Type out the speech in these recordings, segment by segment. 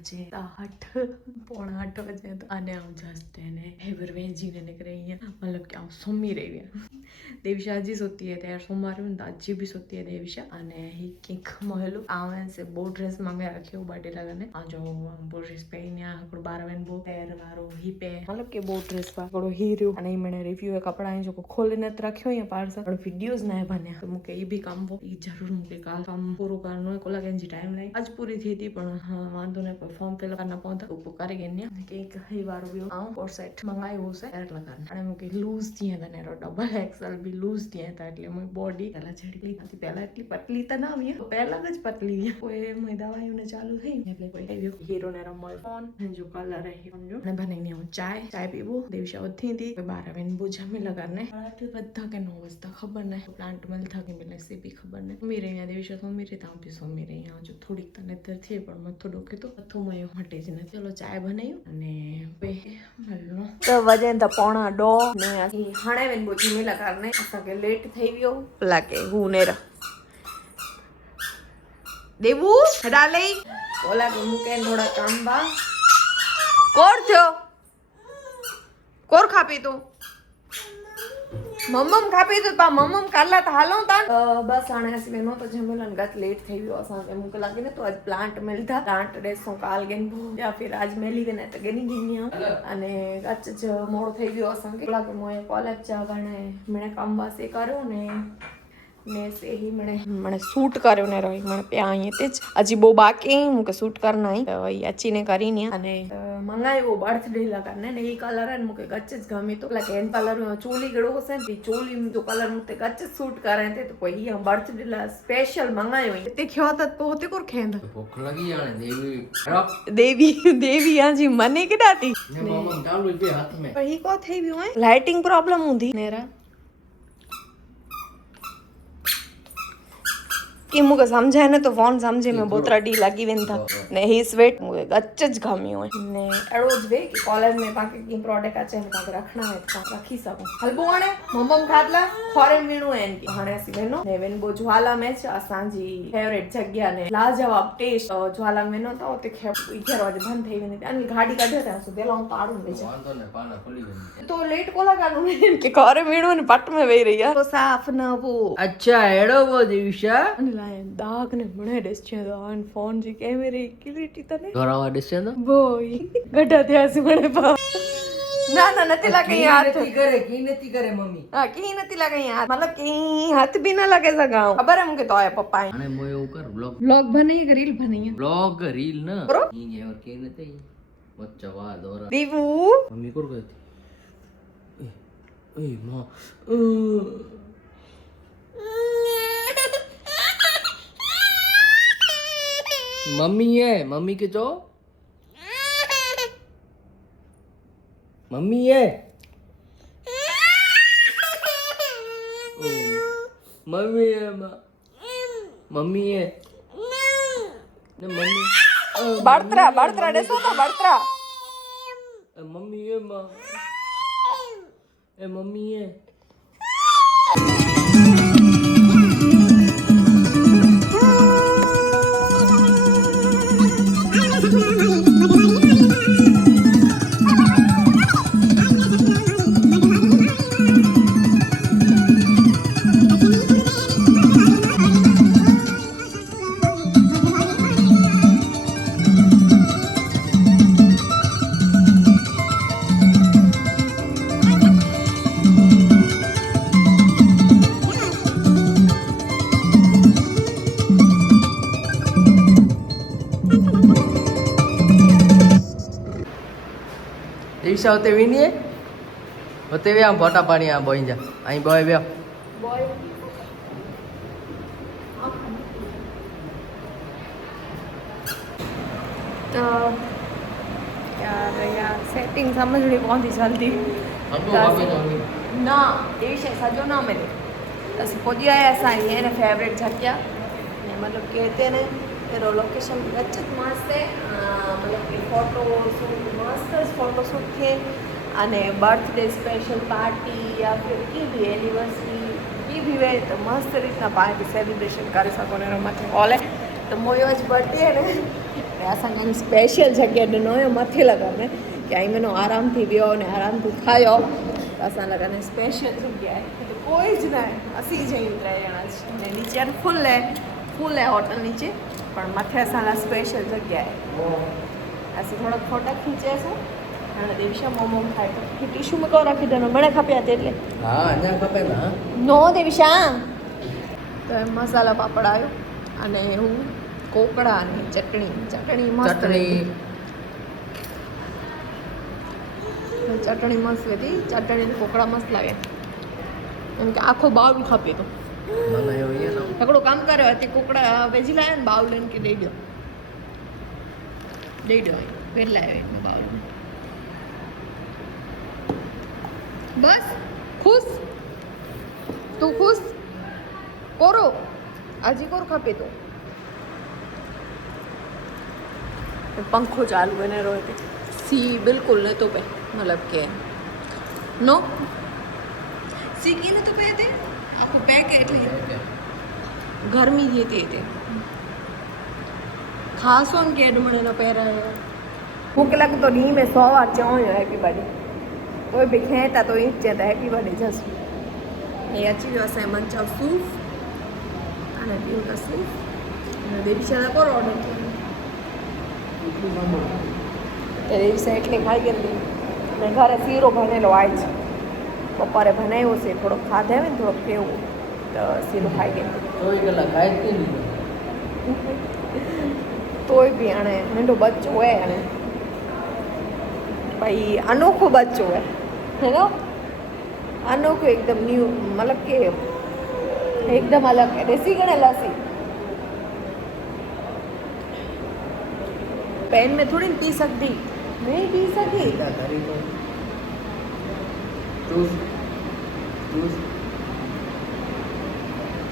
बजे 8 बजे तो आने आऊँ जाते हैं हेबर वेजीने निकले मतलब क्या सोमी रही है देविशा जी सोती है त्यार सोमवार में अजी भी सोती है देविशा અને ही किंक महलू आवे से बो ड्रेस मंगा रखियो बर्थडे लगाने आ जो बो ड्रेस पहने आकड़ो 12 वेन बो पैर वारो ही पे मतलब के बो ड्रेस वाकड़ो हीरो અને मैंने रिव्यू है कपड़ा है जो खोले न रखियो या पार्सल और वीडियोस ना बने तो मुके ये भी काम वो ये जरूर मुके काल काम पूरो करनो है कोला केंजी टाइम नहीं आज पूरी थी थी पण हां वांदो ने कोई फॉर्म फिल करना पौंदा तो करे गेन्या के एक ही वारो भी आऊं और सेट मंगायो से एर लगाने અને મુકે લૂઝ થિયા તને ડબલ એક્સેલ બી લૂઝ થિયા હતા એટલે મુઈ બોડી પહેલા છેડલી હતી પહેલા એટલી પતલી તો ના આવી પહેલા જ પતલી કોઈ મુઈ દવાઈઓને ચાલુ થઈ એટલે કોઈ આવ્યો હીરો ને રમલ ફોન જો કલર હે સમજો અને બનાવીને હું ચાય પીવું દેવશા ઉઠી હતી 12 વેન બો જમી લગાને આઠ બધા કે 9 વાજતા ખબર નહીં પ્લાન્ટ મેલ था કે મિલે સે બી ખબર નહીં મી રહી દેવશા તો મી રહી તા भी सो મી રહી जो થોડીક તને તર થી પણ મથો ડોકે તો મથો મય હટે જ ન ચલો ચાય બનાવ્યું અને બે મળનો તો વજન તો પોણા ડો ને હાણે વેન બો જમી લગાને અसा के लेट થઈ ગયો લાગે હું ને देवू डाले बोला कि मुके थोड़ा काम बा कोर थयो कोर खापी तू मम्मम खापी तो पा मम्मम काला तो हालो ता बस आने ऐसे बेनो तो जमेलन गत लेट થઈ ગયો અસા કે મુકે લાગે ને તો આજ પ્લાન્ટ મેલતા પ્લાન્ટ ડેસો કાલ ગેન या फिर आज मेली देने तो गेनी गीन्या અને ગચ જ મોડ થઈ ગયો અસા કે લાગે મોય કોલેજ જા ગણે મને કામ વાસે કર્યો ने से ही मैंने शूट કર્યો ને રહી મને પ્યા અહીં તે જ હજી બહુ બાકી મુકે શૂટ કરના હી તો એ અચીને કરીને અને મંગાવ્યો બર્થડે લગાને ને એ કલર ને મુકે ગચ્ચ જ ગમી તો એટલે કેન કલર ચોલી ગળો હશે ને ચોલી તો કલર મુકે ગચ્ચ શૂટ કરે તે તો કોઈ ઈ બર્થડે ला स्पेशल મંગાવ્યો તે ખ્યો તો પોતે કોર ખેંદ ભૂખ લગી જાણે દેવી આજી મને કેડાતી ને મમ્મ ચાલુ બે હાથ મે પણ ઈ કો થઈ ગયો હે લાઇટિંગ પ્રોબ્લેમ ઊંધી नेरा कि मुझे समझाए ना तो फोन समझे में बहुत रडी लगी वेन था ने ही स्वेट मुझे गच्च ज गमी हो ने एड़ो ज वे कि कॉलेज में पाके की प्रोडक्ट आचे ने पाके रखना है तो रखी सकूं हलबो आने मम्मम खातला फॉरेन मीणु है इनकी हाने सी वेनो ने वेन बो ज्वाला में असांजी फेवरेट जगह ने लाजवाब टेस्ट ज्वाला में नो तो ते 11 वाजे बंद થઈ વેની અને ગાડી કાઢે ત્યાં સુધી પેલા હું તાળું વેચે વાંધો ને પાના ખોલી વેની તો લેટ કોલા કાનું કે ઘરે મીણુ ને પટ में વેઈ રહી તો સાફ ન वो अच्छा एड़ो वो दिविशा दाग ने बड़े डिस्चे दो ऑन फोन जी कैमरे क्लियरिटी तने दोरावा डिस्चे दो बोई गड्ढा थे ऐसे बड़े पा ना ना नती लगे यार की नती करे मम्मी हां की नती लगे यार मतलब की हाथ भी ना लगे सगाओ खबर है मुके तो आया पप्पा है अने मोय ऊपर व्लॉग बनाई के रील बनाई व्लॉग रील ना ये और के नते बच्चा वा दोरा दीवू मम्मी कोर गई ए मां मम्मी है मम्मी के जो मम्मी है मम्मी है मम्मी है मम्मी बर्तरा डेसो तो बर्तरा मम्मी है मां ए मम्मी है दिशा होते विनी होते वे फोटा पानी आ बोई जा आई बॉय वे तो यार सेटिंग समझनी कौन थी चलती ना ये विषय सजो ना मैंने बस पहुंची आया ऐसा ही है ना फेवरेट जगह मतलब कहते हैं तेरो लोकेशन गच्छ मस्त है मतलब कि फोटो शूट मस्त फोटो शूट थे અને બર્થડે સ્પેશિયલ પાર્ટી યા फिर की भी एनिवर्सरी की भी वे तो मस्त રીતના પાર્ટી સેલિબ્રેશન કરી શકો ને રમત ઓલે त मोयो आज बर्थडे है ने असांखे स्पेशल जगह ॾिनो हुयो मथे लॻाने कि आई महीनो आराम थी वियो ने आराम थी खायो असां लॻाने स्पेशल जगह है तो कोई ज ना असी जई उतरे जना ने नीचे फुल है होटल नीचे पर मथे असां ला स्पेशल जगह है असी थोड़ा फोटा खींचे सो हाणे देविशा मोमो खाए तो टिश्यू में को रखी देनो बड़े खपे ते એટલે હા અня ખપે ના નો દેવિશા તો મસાલા પાપડ આવ્યો અને હું કોકડા અને ચટણી મસ્ત ચટણી મસ્ત હતી ચટણી ને કોકડા મસ્ત લાગે એમ કે આખો બાઉલ ખપે તો મને એવું એ ના એકડો કામ કર્યો તે કોકડા વેજી લાયા ને બાઉલ લઈને કે દઈ દો પેલા આવ્યો બાઉલ બસ ખુશ તું ખુશ કોરો આજી કોર ખપે તો पंखो चालू बने रोते सी बिल्कुल न तो पे मतलब के नो सी की न तो पे थे आपको पैक है गर्मी थी थे खास ऑन के एडमणे न पैरा भूख लग तो नी में 100 बार चाहो हैप्पी बर्थडे कोई भी खेता तो ई चेता हैप्पी बर्थडे जस्ट ये अच्छी जो असा मन चाव सूप અને પીવું का सूप અને દેવીશા કો ઓર્ડર કર્યો દેવીશા એટલે ખાઈ ગઈ મેં ઘરે શીરો ભણેલો આજ બપોરે બનાવ્યો છે થોડો ખાધે આવે ને થોડોક કેવું તો શીરો ખાઈ ગઈ તોય કલા ખાઈ જ નહીં તોય બી આણે નંढो बच्चो है आने भाई अनोखो बच्चो है ना अनोखो एकदम न्यू मतलब के एकदम अलग है देसी गणे लसी पेन में थोड़ी पी सकती नहीं पी सकी क्या करी तो जूस जूस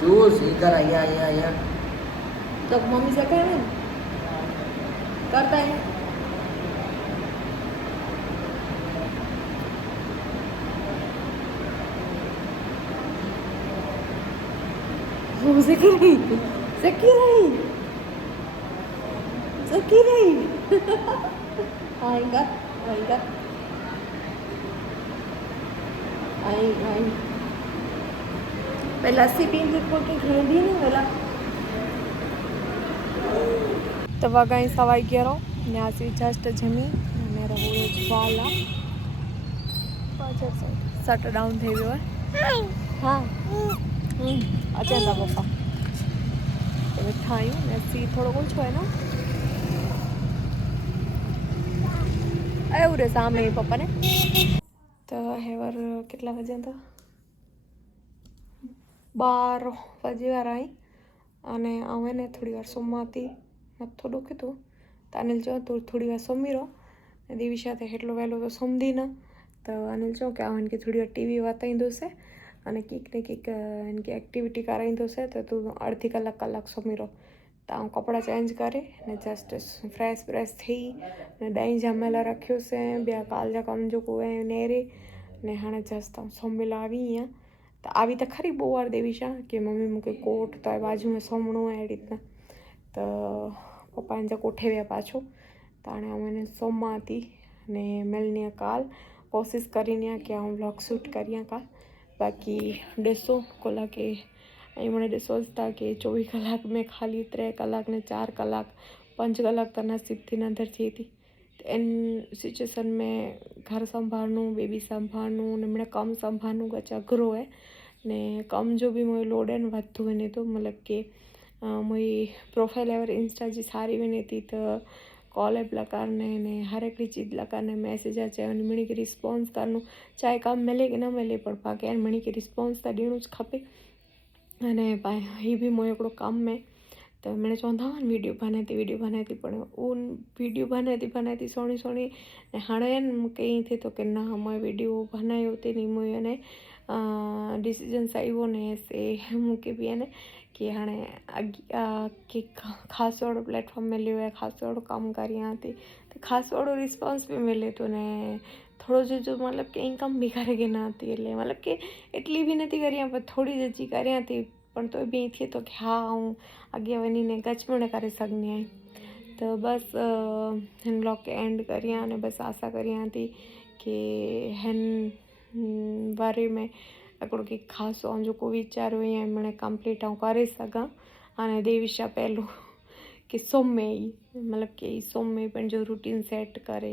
जूस इधर आया तो मम्मी से कहे करता है सकी रही आएगा आई पहला लस्सी पीन के को के खेली नहीं वाला तो वगाई 11:30 यहाँ से जस्ट जमी मेरा वो वाला पाछળ શટ ડાઉન થઈ ગયો હા અચ્છા તા પપ્પા તો મીઠાયું ને સી થોડો ઓછો હોય ને એવું રે સામે પપ્પાને તો હેવર કેટલા વાગ્યા હતા 12 વાગે વાર આવી અને આવે ને થોડી વાર સોમવાથી મથું દુખતું તો અનિલ ચો થોડી વાર સોમી રહો દેવી સાથે એટલો વહેલો તો સોમધી ના તો અનિલ ચો કે આવન કે થોડી વાર ટીવી વાતાઈ દોસે અને કીક ને કીક इनकी एक्टिविटी कराई दोसे तो तू अर्धी कलाक सोमी रहो तो आऊँ कपड़ा चेंज करे ने जस्ट फ्रेश थी ने दही जमेला रखियो से बया काल जा कम जो को नेरे ने हाणे जस्ट आऊँ सोमेला आवी अँ तो आवी तो खरी बो वार देवीशा कि मम्मी मूंखे कोट तो बाजू में सोमणो है अड़ी रीतना तो पप्पा जा कोठे विया पाछो तो हाणे आऊँ सोमा थी ने मिलनी काल कोशिश करीने कि आऊँ व्लॉग शूट करियां काल बाकी ॾिसो कोला के ऐं मैंने ॾिसो था कि 24 कलाक में खाली 3 कलाक ने 4 कलाक 5 कलाक त नसीब थी नंदर थी थी इन सिचुएशन में घर संभालूं बेबी संभालूं ने मैंने कम संभालूं का अघरो है ने कम जो भी मुझे लोड है वधू वञे थो मतलब कि मुझी प्रोफाइल एवर इंस्टा जी सारी वञे थी तो कॉल ऐप लगाने ने हर एक चीज़ लगाने मैसेज अचे मणी के रिस्पॉन्स करनो चाहे कम मिले कि न मिले पर बाक़ी मणी के रिस्पॉन्स तो ॾियणो ज खपे अने ही भी मोयो हिकिड़ो कम है तो मैंने चवंदा हुआ वीडियो बनाए थी पर उन वीडियो बनाए थी सोणी हाणे मूंखे ईअं थिए थो कि न मैं वीडियो बनायो थी नहीं मुझे ने डिसीजन सही हो ने से मूंखे भी है न कि हाणे कि ख़ासि वारो प्लेटफॉर्म मिलियो है ख़ासि वारो कमु करियां थी तो ख़ासि वारो रिस्पॉन्स भी मिले थो ने थोड़ो जो मतलब कि इनकम भी करे गिना थी એટલે मतलब कि એટલી भी નથી करियां पर थोड़ी जी करियां थी पण तो बि थिए थो की हा ऐं अॻियां वञी गचमण करे सघंदी आहियां। तो बस हिन ब्लॉग खे एंड करियां अने बस आशा करियां थी कि हिन बारे में हिकिड़ो की ख़ासि ऐं जेको वीचारियो ईअं मने कंप्लीट ऐं करे सघां। हाणे देविशा पहिरियों कि सुम्हे ई मतिलबु कि सुम्हे पंहिंजो रूटीन सेट करे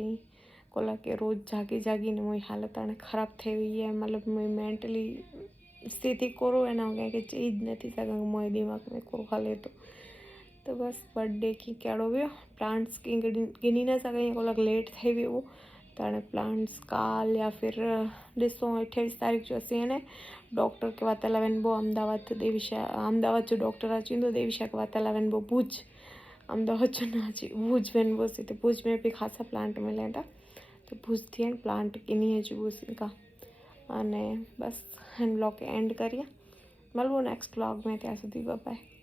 कोला के रोज़ जागी जागीने मुंहिंजी हालत हाणे ख़राबु थी वई आहे। मतिलबु मुंहिंजी मेंटली स्थिति कोरो आहे न कंहिंखे चई नथी सघां कि मुंहिंजे दिमाग़ में कोरो हले थो। तो बस बर्थडे की कहिड़ो वियो प्लान्स की गिनी न सघां कोला लेट थी वियो त हाणे प्लान्स काल या फिर ॾिसो 28 तारीख़ जो असीं आहे न डॉक्टर खे वरितल वञिबो अहमदाबाद। देविशा अहमदाबाद जो डॉक्टर अची वेंदो, देविशा खे वरितल वञिबो भुज। अहमदाबाद जो न अची भुज वञिबोसीं त भुज में बि ख़ासा प्लांट मिलनि था तो भुज थी आहिनि प्लांट किनी अचिबोसीं का अने बस हिन ब्लॉग खे एंड करिए। मिलबो नेक्स्ट ब्लॉग में, ત્યાં સુધી બાય।